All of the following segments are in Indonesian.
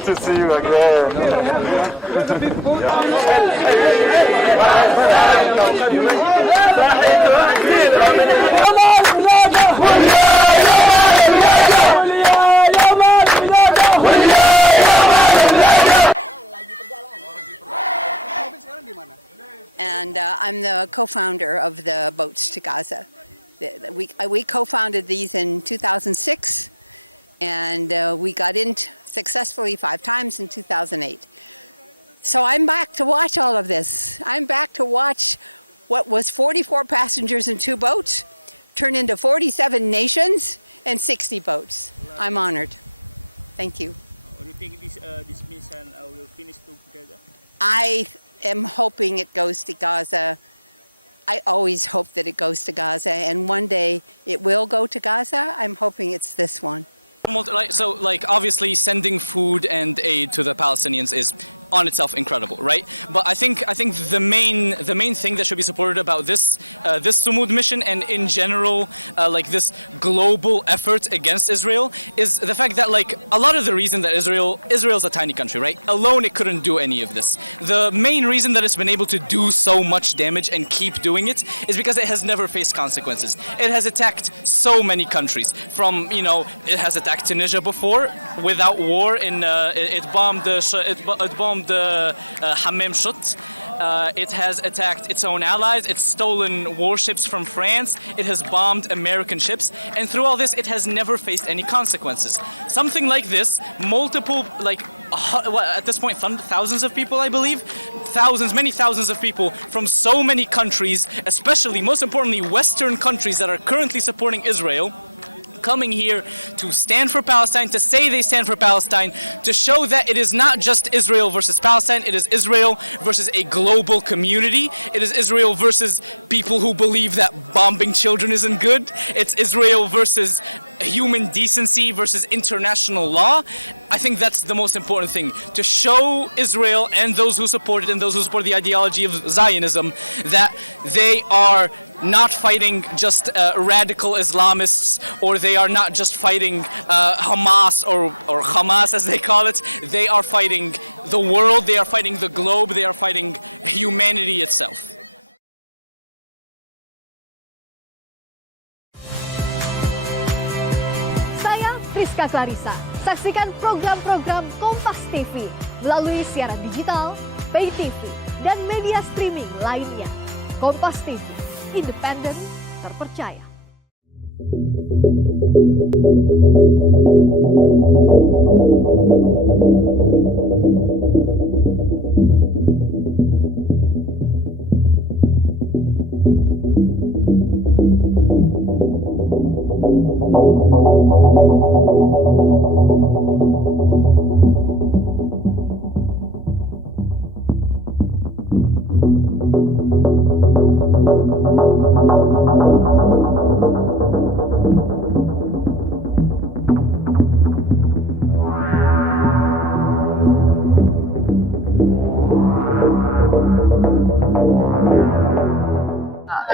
Good to see you again. And I'm the co-founder of the Boats to Gaza. We co-founded these in 2006, and we got in successfully 5 times in 2008. So I'm back to watch all of this. I'm back to watch what was 44 passengers in 2 boats turn into 47 nations and 60 boats. I'm honored. Thank you. Do you think this mission will finish together? I am hoping it goes to Gaza. I always hope that it goes to Gaza, and one day it will go to Gaza. I'm hoping it's this one. So, obviously sending food and aid to the Palestinians is on itself incredible, right? But I think the main thing that should be supported about this Sumud mission and in general this global effort against Israel is the fact that a lot of the reason that Israel's a tiny country, right? Alone it couldn't do any of this. The main reason that it's been able to do so much damage and keep doing it is because it has never faced consequences. It has attacked so many countries. It has attacked Tunisia before without war. It bombed Hammam Shut. It has attacked its own allies. It's stolen warships from France. It has bombed American ships. And through all this, it has never faced any consequences. Something like this, multiple, at this point, thousands of people, I believe, many thousands of people from so many countries, especially, most importantly, Western countries that are currently supporting Israel, coming here to stand for Palestine, to say they stand for Palestine, to show that it is not just Israel versus Palestine, it is Israel versus a global community. It is Israel versus people who believe that bombing children isn't good. It's Israel versus human decency versus international law. I think that's the most important thing, to show Israel and those who support it and those who support the ideology of Zionism that they are not fighting just radical Islamists, or they are not just fighting Hamas or Hamas as they call it. They are fighting the world, they are fighting the globe, they are fighting humanity itself. Saya Rizka Clarissa. Saksikan program-program Kompas TV melalui siaran digital, pay TV, dan media streaming lainnya. Kompas TV, independen, terpercaya.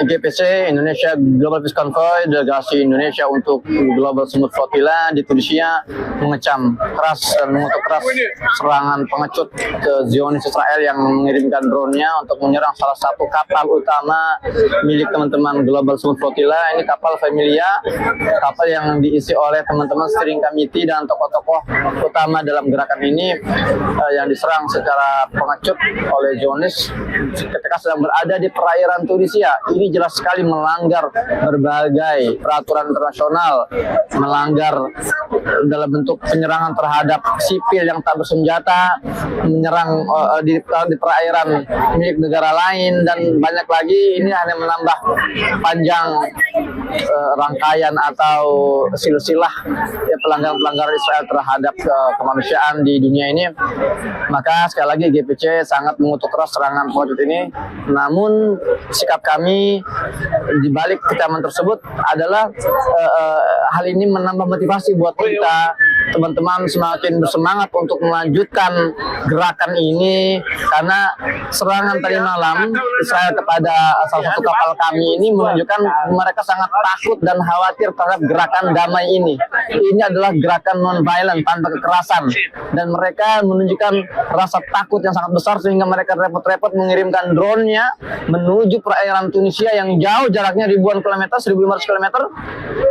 GPC Indonesia Global Peace Convoy, delegasi Indonesia untuk Global Sumud Flotilla di Tunisia mengecam keras dan mengutuk keras serangan pengecut ke Zionis Israel yang mengirimkan drone-nya untuk menyerang salah satu kapal utama milik teman-teman Global Sumud Flotilla. Ini kapal Familia, kapal yang diisi oleh teman-teman steering committee dan tokoh-tokoh utama dalam gerakan ini yang diserang secara pengecut oleh Zionis ketika sedang berada di perairan Tunisia. Ini jelas sekali melanggar berbagai peraturan internasional, melanggar dalam bentuk penyerangan terhadap sipil yang tak bersenjata, menyerang di perairan milik negara lain, dan banyak lagi. Ini hanya menambah panjang rangkaian atau silsilah pelanggaran-pelanggaran Israel terhadap kemanusiaan di dunia ini. Maka sekali lagi GPC sangat mengutuk keras serangan pengecut ini. Namun sikap kami di balik kecaman tersebut adalah hal ini menambah motivasi buat kita teman-teman semakin bersemangat untuk melanjutkan gerakan ini karena serangan tadi malam Israel kepada salah satu kapal kami ini menunjukkan mereka sangat takut dan khawatir terhadap gerakan damai ini. Ini adalah gerakan non-violent tanpa kekerasan dan mereka menunjukkan rasa takut yang sangat besar sehingga mereka repot-repot mengirimkan drone-nya menuju perairan Tunisia yang jauh jaraknya ribuan kilometer, 1.500 kilometer,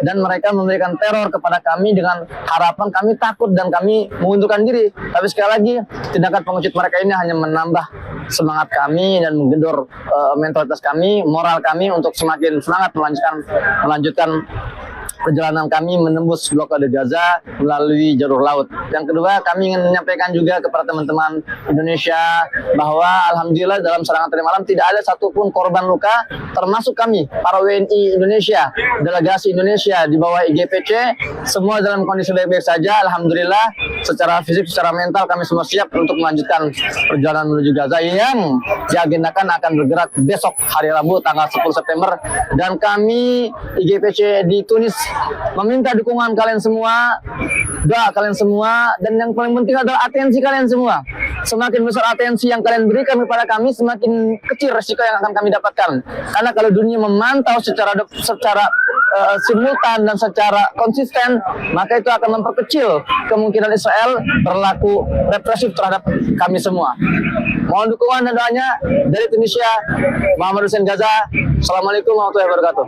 dan mereka memberikan teror kepada kami dengan harapan kami takut dan kami mengundurkan diri. Tapi sekali lagi, tindakan pengecut mereka ini hanya menambah semangat kami dan menggedor mentalitas kami, moral kami untuk semakin semangat melanjutkan perjalanan kami menembus blokade Gaza melalui jalur laut. Yang kedua, kami ingin menyampaikan juga kepada teman-teman Indonesia bahwa alhamdulillah dalam serangan tadi malam tidak ada satupun korban luka, termasuk kami, para WNI Indonesia, delegasi Indonesia di bawah IGPC, semua dalam kondisi baik-baik saja. Alhamdulillah, secara fisik, secara mental kami semua siap untuk melanjutkan perjalanan menuju Gaza yang diagendakan akan bergerak besok hari Rabu tanggal 10 September. Dan kami IGPC di Tunis meminta dukungan kalian semua, doa kalian semua, dan yang paling penting adalah atensi kalian semua. Semakin besar atensi yang kalian berikan kepada kami, semakin kecil resiko yang akan kami dapatkan. Karena kalau dunia memantau secara simultan dan secara konsisten, maka itu akan memperkecil kemungkinan Israel berlaku represif terhadap kami semua. Mohon dukungan dan doanya dari Tunisia, Muhammad Hussein Gaza. Assalamualaikum warahmatullahi wabarakatuh.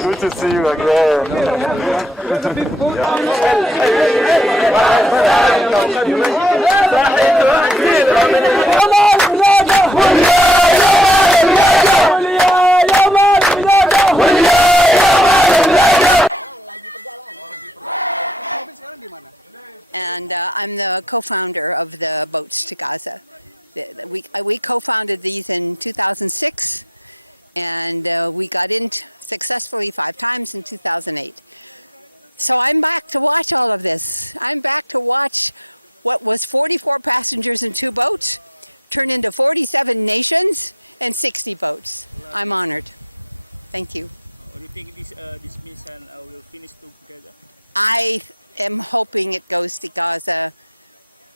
Good to see you again. And I'm the co-founder of the Boats to Gaza. We co-founded these in 2006, and we got in successfully 5 times in 2008. So I'm back to watch all of this. I'm back to watch what was 44 passengers in 2 boats turn into 47 nations and 60 boats. I'm honored. Thank you. Do you think this mission will finish together? I am hoping it goes to Gaza.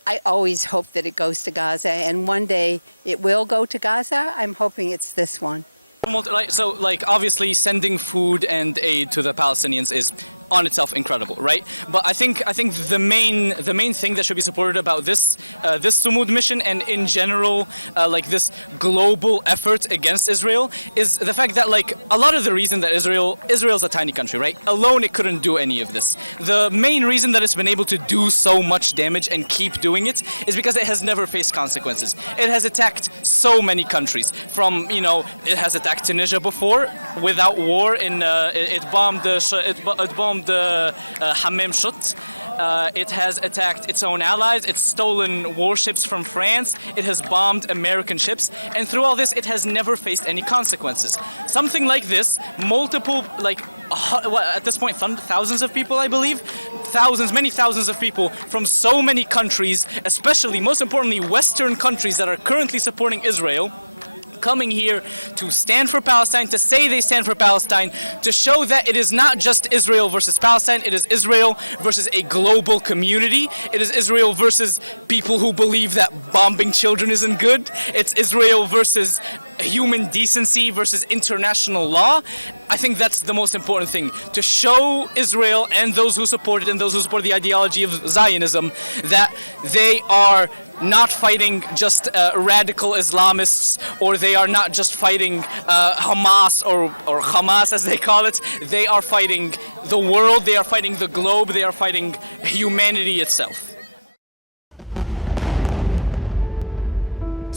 I always hope that it goes to Gaza, and one day it will go to Gaza. I'm hoping it's this one. So, obviously, sending food and aid to the Palestinians is on itself incredible, right? But I think the main thing that should be supported about this Sumud mission and in general, this global effort against Israel is the fact that a lot of the reason that Israel's a tiny country, right? Alone it couldn't do any of this. The main reason that it's been able to do so much damage and keep doing it is because it has never faced consequences. It has attacked so many countries. From it has attacked Tunisia before without war. It bombed Hammam Shut. It has attacked its own allies. It's stolen warships from France. It has bombed American ships. And through all this, it has never faced any consequences. Something like this, multiple, at this point, thousands of people, I believe, many thousands of people from so many countries, especially, most importantly, Western countries that are currently supporting Israel, coming here to stand for Palestine, to say they stand for Palestine, to show that it is not just Israel versus Palestine, it is Israel versus a global community. It is Israel versus people who believe that bombing children isn't good. It's Israel versus human decency versus international law. I think that's the most important thing, to show Israel and those who support it and those who support the ideology of Zionism that they are not fighting just radical Islamists, or they are not just fighting Hamas or Hamas as they call it. They are fighting the world, they are fighting the globe, they are fighting humanity itself.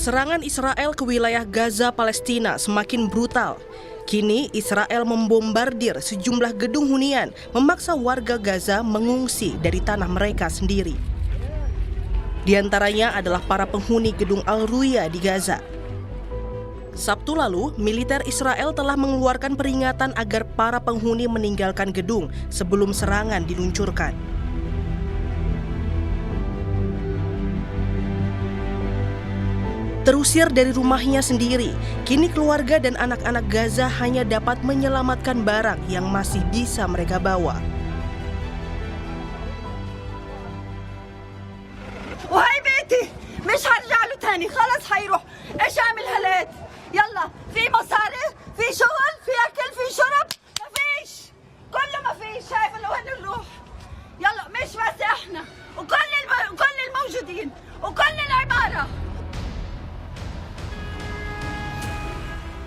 Serangan Israel ke wilayah Gaza, Palestina semakin brutal. Kini Israel membombardir sejumlah gedung hunian, memaksa warga Gaza mengungsi dari tanah mereka sendiri. Di antaranya adalah para penghuni gedung Al-Ruya di Gaza. Sabtu lalu, militer Israel telah mengeluarkan peringatan agar para penghuni meninggalkan gedung sebelum serangan diluncurkan. Terusir dari rumahnya sendiri, kini keluarga dan anak-anak Gaza hanya dapat menyelamatkan barang yang masih bisa mereka bawa. وهي بيتي مش هرجع له تاني خلص حيروح ايش اعمل هلات يلا في مصاري في شغل في اكل في شرب ما فيش كله ما فيش شايف انه وين نروح يلا مش بس احنا وكل الموجودين وكل العماره.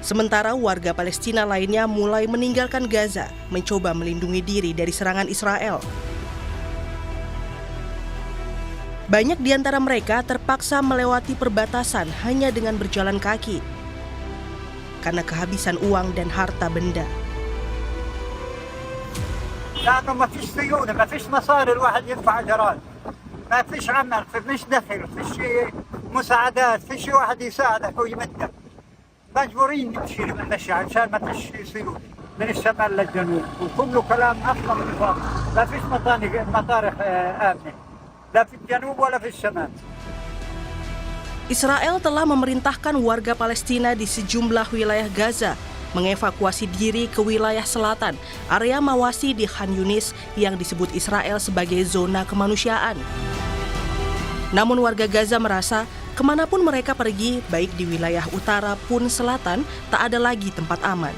Sementara warga Palestina lainnya mulai meninggalkan Gaza, mencoba melindungi diri dari serangan Israel. Banyak di antara mereka terpaksa melewati perbatasan hanya dengan berjalan kaki karena kehabisan uang dan harta benda. لأنه ما فيش سيولة ما فيش مصاري الواحد يدفع إيجارات ما فيش عمل فيش دخل فيش مساعدات فيش واحد يساعدك ويمدك مجبورين نمشي نمشي عشان ما فيش سيولة من الشمال للجنوب وكله كلام أصلا نظام ما فيش مطارق آمنة لا في الجنوب ولا في الشمال. Israel telah memerintahkan warga Palestina di sejumlah wilayah Gaza mengevakuasi diri ke wilayah selatan, area Mawasi di Khan Yunis yang disebut Israel sebagai zona kemanusiaan. Namun warga Gaza merasa kemanapun mereka pergi, baik di wilayah utara pun selatan, tak ada lagi tempat aman.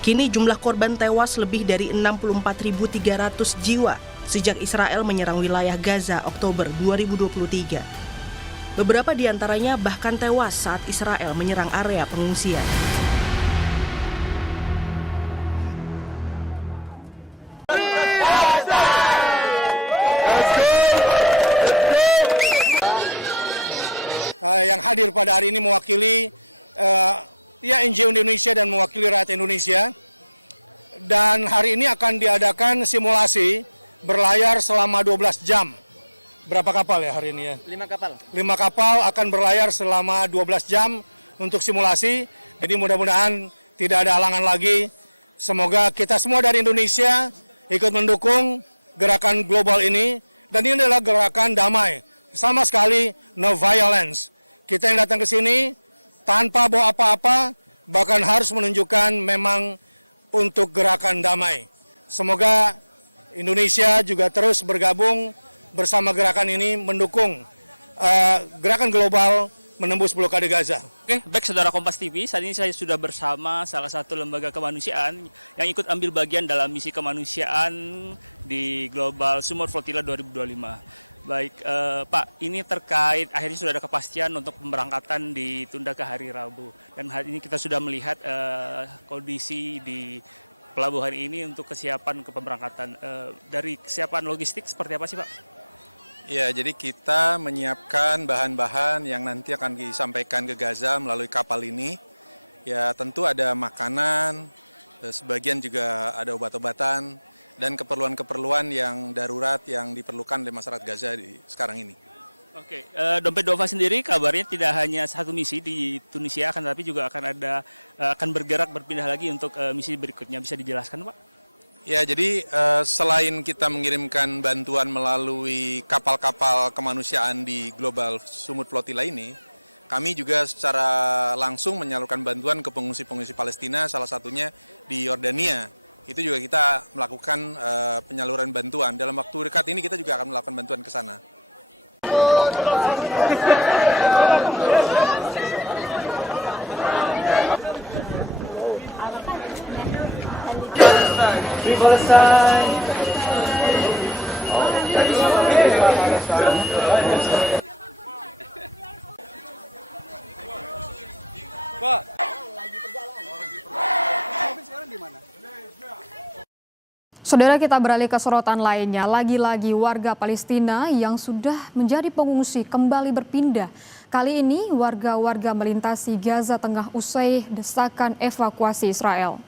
Kini jumlah korban tewas lebih dari 64.300 jiwa sejak Israel menyerang wilayah Gaza Oktober 2023. Beberapa di antaranya bahkan tewas saat Israel menyerang area pengungsian. Yang hadir pada hari ini mewakili NGO Indonesia dan mewakili rakyat Indonesia. Dan hari ini akan diadakan simulasi berlayar selama 12 jam. Berapa kapal ya hari ini ya? 5 kapal. 5 kapal akan berlayar selama 12 jam untuk simulasi. Jadi mudah-mudahan tidak ada halangan lagi. Semoga kita semua dari Indonesia ikut mendukung gerakan global ini. Dan ini adalah gerakan damai. Sama sekali no violence. Kita yang datang ke sini tanpa bawa apa-apa, bahkan harus menunjukkan memang untuk gerakan damai. Semoga Indonesia juga terus bergabung bersama gerakan ini mendukung gerakan global menembus blokade Gaza. Oke, baik saudara Kompas TV, saat ini saya sudah bersama salah satu lembaga kemanusiaan yang ikut ambil bagian dalam misi kemanusiaan di Global Sumut Flotilla 2025. Baik, Pak, ini terkait akhirnya sudah ada kepastian untuk pemberangkatan ditunda ke hari Rabu. Dan hari ini kita sudah melihat kondisi di pelabuhan ini untuk kesiapan ke pemberangkatan. Dari kesiapan logistik seperti apa sih, Pak? Ya, jadi kita menyiapkan bahan-bahan yang nanti akan disampaikan ke Gaza melalui kapal ini. Ya, tentu ada makanan, sebagian juga ada obat-obatan, dan keperluan-keperluan yang darurat yang diperlukan oleh masyarakat Gaza sekarang ini. Oke, Dompet Dova sendiri kabarnya tidak hanya satu misi di Tunisia, tapi juga akan bergerak berpindah lagi untuk misi berikutnya. Bisa dijelaskan, Pak? Ya, jadi selain kita mengirimkan bantuan melalui kapal-kapal kemanusiaan di Global Sumut Flotilla ini, kami juga secara langsung menyalurkan bantuan ke pengungsi-pengungsi Palestina, salah satunya di Yordania. Itu juga kita melakukan penyaluran bantuan. Dalam waktu dekat ini kita juga akan melakukan bantuan ke sana. Saudara, kita beralih ke sorotan lainnya. Lagi-lagi warga Palestina yang sudah menjadi pengungsi kembali berpindah. Kali ini warga-warga melintasi Gaza Tengah usai desakan evakuasi Israel.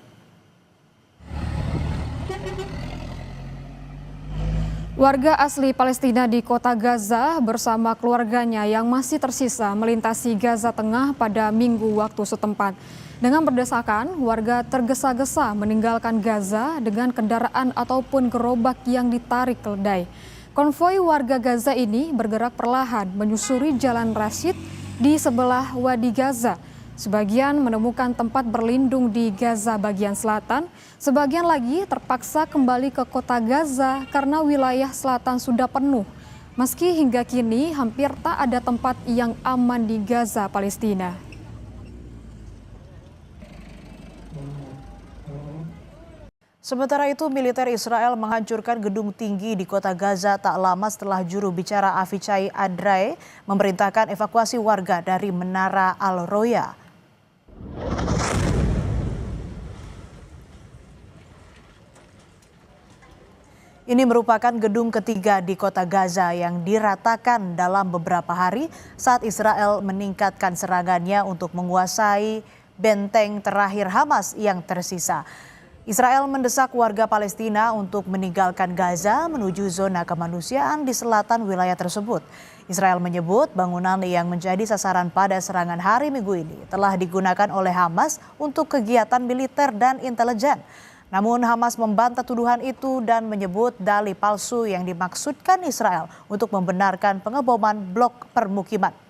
Warga asli Palestina di kota Gaza bersama keluarganya yang masih tersisa melintasi Gaza Tengah pada Minggu waktu setempat. Dengan berdesakan, warga tergesa-gesa meninggalkan Gaza dengan kendaraan ataupun gerobak yang ditarik keledai. Konvoi warga Gaza ini bergerak perlahan menyusuri Jalan Rashid di sebelah Wadi Gaza. Sebagian menemukan tempat berlindung di Gaza bagian selatan, sebagian lagi terpaksa kembali ke kota Gaza karena wilayah selatan sudah penuh. Meski hingga kini hampir tak ada tempat yang aman di Gaza, Palestina. Sementara itu, militer Israel menghancurkan gedung tinggi di kota Gaza tak lama setelah juru bicara Avichai Adrae memerintahkan evakuasi warga dari Menara Al-Roya. Ini merupakan gedung ketiga di kota Gaza yang diratakan dalam beberapa hari saat Israel meningkatkan serangannya untuk menguasai benteng terakhir Hamas yang tersisa. Israel mendesak warga Palestina untuk meninggalkan Gaza menuju zona kemanusiaan di selatan wilayah tersebut. Israel menyebut bangunan yang menjadi sasaran pada serangan hari Minggu ini telah digunakan oleh Hamas untuk kegiatan militer dan intelijen. Namun Hamas membantah tuduhan itu dan menyebut dalih palsu yang dimaksudkan Israel untuk membenarkan pengeboman blok permukiman.